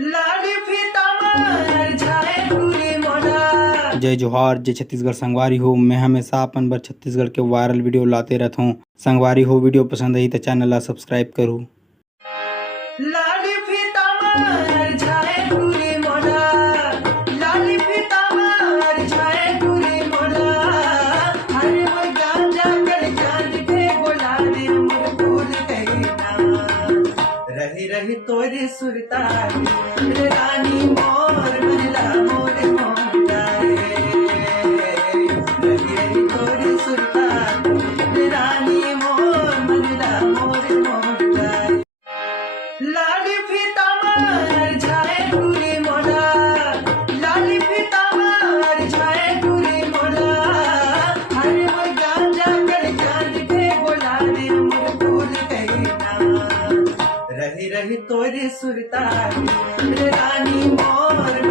लाडी फीता मार जाए पूरी मोला। जय जोहार, जय छत्तीसगढ़। संगवारी हो, मैं हमेशा अपन बर छत्तीसगढ़ के वायरल वीडियो लाते रहता हूँ। संगवारी हो, वीडियो पसंद आई तो चैनल ला सब्सक्राइब करो। लाडी फीता मार जाए पूरी मोला। लाडी फीता मार जाए पूरी मोला। अरे वो गांजा कर चांद पे बोला दे मुझ भूल गई ना। रही रही तोरी सुरता रे रानी मोर महिला मोर मोहता रे। रही रही तोरी सुरता रे रानी मोर महिला मोर मोहता रे। लाडी फीता मार जाए पूरी मोला। लाडी फीता मार जाए पूरी मोला। अरे वो गांजा कर चांद पे बोला दे मुझ भूल गई ना। रही रही तोरी सुरता रे रानी मोर